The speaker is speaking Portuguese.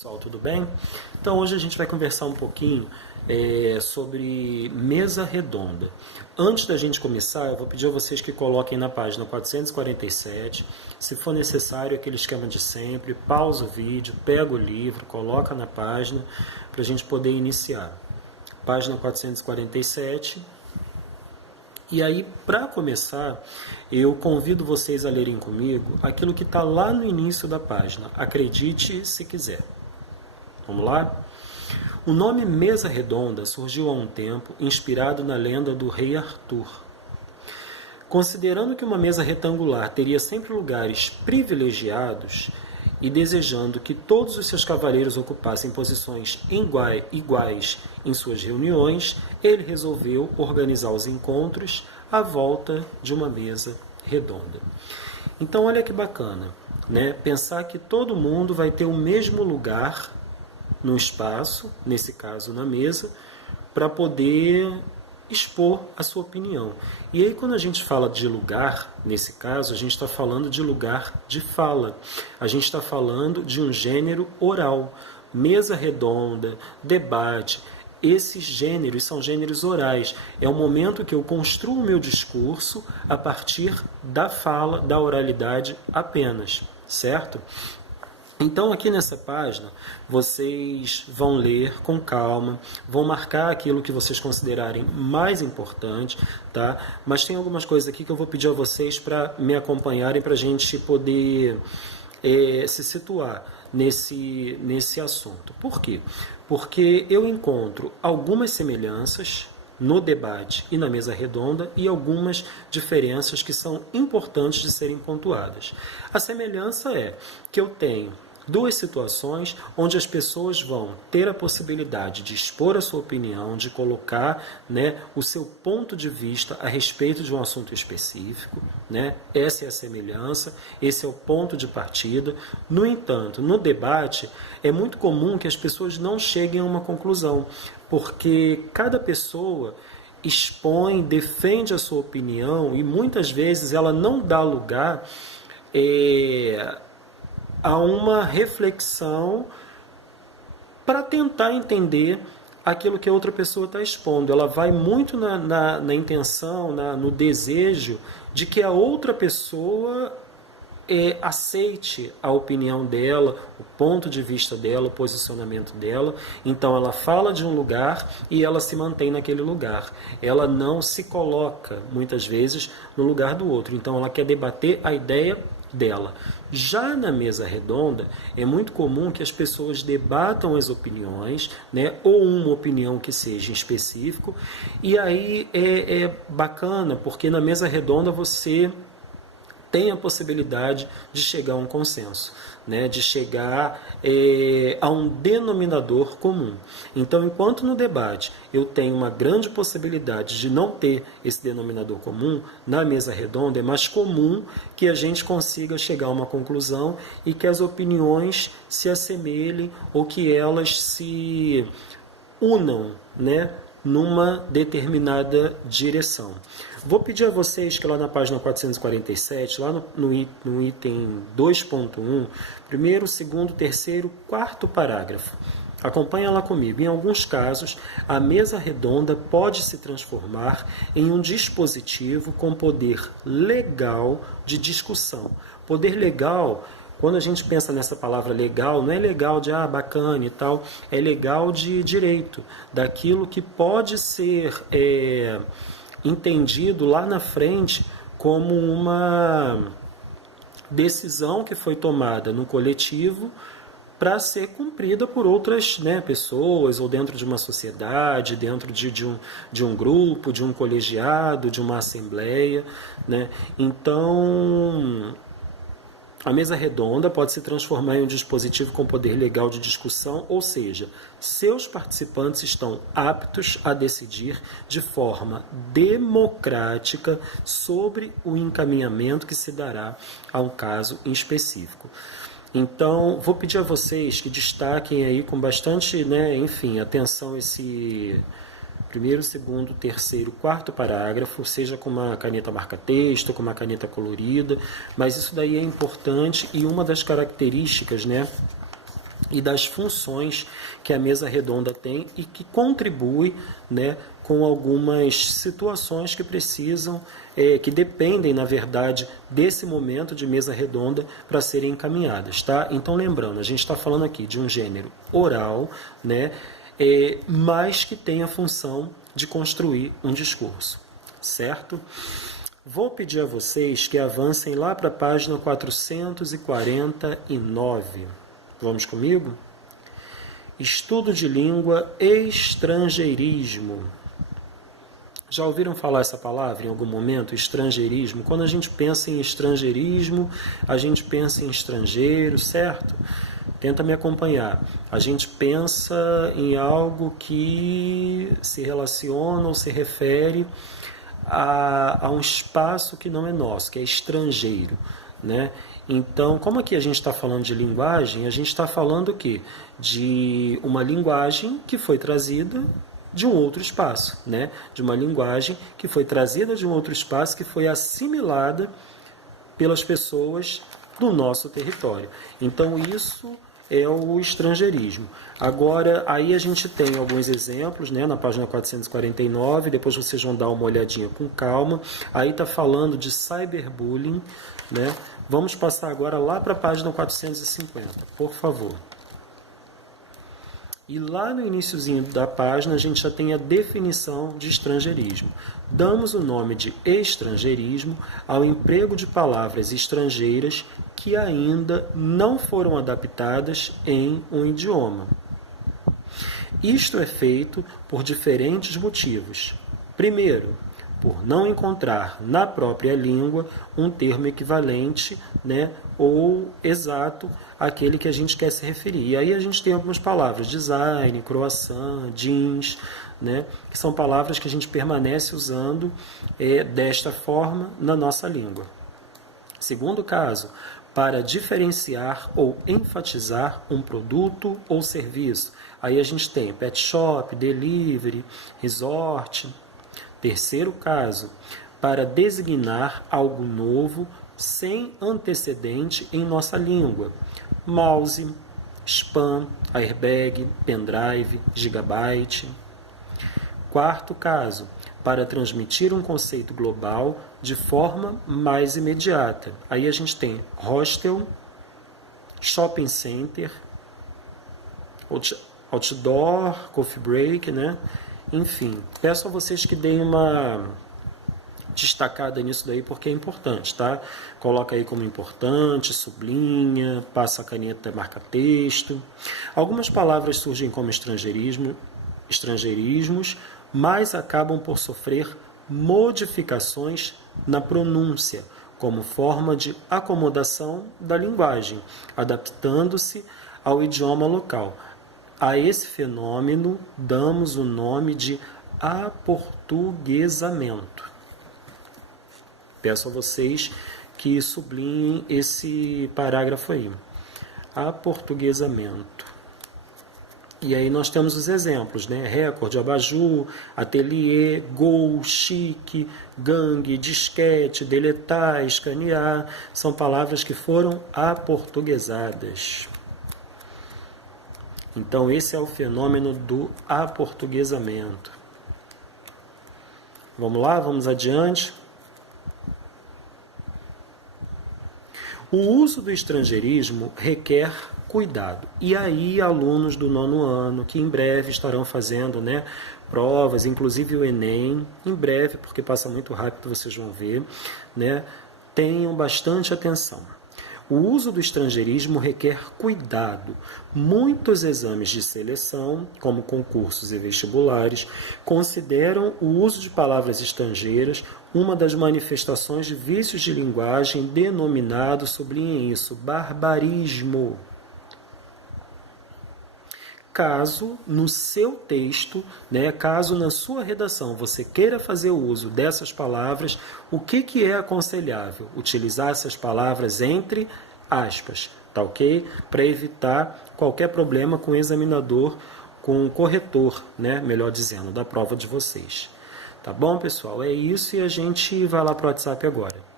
Pessoal, tudo bem? Então hoje a gente vai conversar um pouquinho sobre mesa redonda. Antes da gente começar, eu vou pedir a vocês que coloquem na página 447, se for necessário, aquele esquema de sempre, pausa o vídeo, pega o livro, coloca na página para a gente poder iniciar. Página 447. E aí, para começar, eu convido vocês a lerem comigo aquilo que está lá no início da página. Acredite se quiser. Vamos lá? O nome Mesa Redonda surgiu há um tempo inspirado na lenda do rei Arthur. Considerando que uma mesa retangular teria sempre lugares privilegiados e desejando que todos os seus cavaleiros ocupassem posições iguais em suas reuniões, ele resolveu organizar os encontros à volta de uma mesa redonda. Então, olha que bacana, né? Pensar que todo mundo vai ter o mesmo lugar no espaço, nesse caso na mesa, para poder expor a sua opinião. E aí, quando a gente fala de lugar, nesse caso, a gente está falando de lugar de fala. A gente está falando de um gênero oral. Mesa redonda, debate. Esses gêneros são gêneros orais. É o momento que eu construo o meu discurso a partir da fala, da oralidade apenas, certo? Então, aqui nessa página, vocês vão ler com calma, vão marcar aquilo que vocês considerarem mais importante, tá? Mas tem algumas coisas aqui que eu vou pedir a vocês para me acompanharem, para a gente poder se situar nesse assunto. Por quê? Porque eu encontro algumas semelhanças no debate e na mesa redonda e algumas diferenças que são importantes de serem pontuadas. A semelhança é que eu tenho duas situações onde as pessoas vão ter a possibilidade de expor a sua opinião, de colocar, né, o seu ponto de vista a respeito de um assunto específico, né? Essa é a semelhança, esse é o ponto de partida. No entanto, no debate, é muito comum que as pessoas não cheguem a uma conclusão, porque cada pessoa expõe, defende a sua opinião e muitas vezes ela não dá lugar a uma reflexão para tentar entender aquilo que a outra pessoa está expondo. Ela vai muito na intenção, no desejo de que a outra pessoa aceite a opinião dela, o ponto de vista dela, o posicionamento dela. Então ela fala de um lugar e ela se mantém naquele lugar. Ela não se coloca, muitas vezes, no lugar do outro. Então ela quer debater a ideia dela. Já na mesa redonda, é muito comum que as pessoas debatam as opiniões, né, ou uma opinião que seja em específico, e aí é bacana, porque na mesa redonda você tem a possibilidade de chegar a um consenso, né, de chegar a um denominador comum. Então, enquanto no debate eu tenho uma grande possibilidade de não ter esse denominador comum, na mesa redonda é mais comum que a gente consiga chegar a uma conclusão e que as opiniões se assemelhem ou que elas se unam, né, numa determinada direção. Vou pedir a vocês que lá na página 447, lá no item 2.1, primeiro, segundo, terceiro, quarto parágrafo, acompanha lá comigo. Em alguns casos, a mesa redonda pode se transformar em um dispositivo com poder legal de discussão. Poder legal, quando a gente pensa nessa palavra legal, não é legal de bacana e tal, é legal de direito, daquilo que pode ser entendido lá na frente como uma decisão que foi tomada no coletivo para ser cumprida por outras, né, pessoas, ou dentro de uma sociedade, dentro de um grupo, de um colegiado, de uma assembleia, né? Então, a mesa redonda pode se transformar em um dispositivo com poder legal de discussão, ou seja, seus participantes estão aptos a decidir de forma democrática sobre o encaminhamento que se dará a um caso em específico. Então, vou pedir a vocês que destaquem aí com bastante, né, atenção esse primeiro, segundo, terceiro, quarto parágrafo, seja com uma caneta marca-texto, com uma caneta colorida, mas isso daí é importante e uma das características, né, e das funções que a mesa redonda tem e que contribui, né, com algumas situações que precisam, que dependem, na verdade, desse momento de mesa redonda para serem encaminhadas, tá? Então, lembrando, a gente está falando aqui de um gênero oral, né, mas que tem a função de construir um discurso, certo? Vou pedir a vocês que avancem lá para a página 449. Vamos comigo? Estudo de língua, estrangeirismo. Já ouviram falar essa palavra em algum momento? Estrangeirismo. Quando a gente pensa em estrangeirismo, a gente pensa em estrangeiro, certo? Tenta me acompanhar. A gente pensa em algo que se relaciona ou se refere a um espaço que não é nosso, que é estrangeiro, né? Então, como aqui a gente está falando de linguagem, a gente está falando o quê? De uma linguagem que foi trazida de um outro espaço, né? De uma linguagem que foi trazida de um outro espaço, que foi assimilada pelas pessoas do nosso território. Então, isso é o estrangeirismo. Agora, aí a gente tem alguns exemplos, né, na página 449, depois vocês vão dar uma olhadinha com calma. Aí está falando de cyberbullying, né? Vamos passar agora lá para a página 450, por favor. E lá no iniciozinho da página a gente já tem a definição de estrangeirismo. Damos o nome de estrangeirismo ao emprego de palavras estrangeiras que ainda não foram adaptadas em um idioma. Isto é feito por diferentes motivos. Primeiro, por não encontrar na própria língua um termo equivalente, né, ou exato àquele que a gente quer se referir. E aí a gente tem algumas palavras, design, croissant, jeans, né, que são palavras que a gente permanece usando desta forma na nossa língua. Segundo caso, para diferenciar ou enfatizar um produto ou serviço. Aí a gente tem pet shop, delivery, resort. Terceiro caso, para designar algo novo sem antecedente em nossa língua. Mouse, spam, airbag, pendrive, gigabyte. Quarto caso, para transmitir um conceito global de forma mais imediata. Aí a gente tem hostel, shopping center, outdoor, coffee break, né? Enfim, peço a vocês que deem uma destacada nisso daí, porque é importante, tá? Coloca aí como importante, sublinha, passa a caneta, marca texto. Algumas palavras surgem como estrangeirismos, mas acabam por sofrer modificações na pronúncia, como forma de acomodação da linguagem, adaptando-se ao idioma local. A esse fenômeno damos o nome de aportuguesamento. Peço a vocês que sublinhem esse parágrafo aí. Aportuguesamento. E aí nós temos os exemplos, né? Recorde, abajur, ateliê, gol, chique, gangue, disquete, deletar, escanear. São palavras que foram aportuguesadas. Então, esse é o fenômeno do aportuguesamento. Vamos lá, vamos adiante. O uso do estrangeirismo requer cuidado. E aí, alunos do 9º ano, que em breve estarão fazendo, né, provas, inclusive o Enem, em breve, porque passa muito rápido, vocês vão ver, né, tenham bastante atenção. O uso do estrangeirismo requer cuidado. Muitos exames de seleção, como concursos e vestibulares, consideram o uso de palavras estrangeiras uma das manifestações de vícios de linguagem denominado, sublinhem isso, barbarismo. Caso no seu texto, né, caso na sua redação você queira fazer uso dessas palavras, o que é aconselhável? Utilizar essas palavras entre aspas, tá ok? Para evitar qualquer problema com o examinador, com o corretor, né, melhor dizendo, da prova de vocês. Tá bom, pessoal? É isso e a gente vai lá para o WhatsApp agora.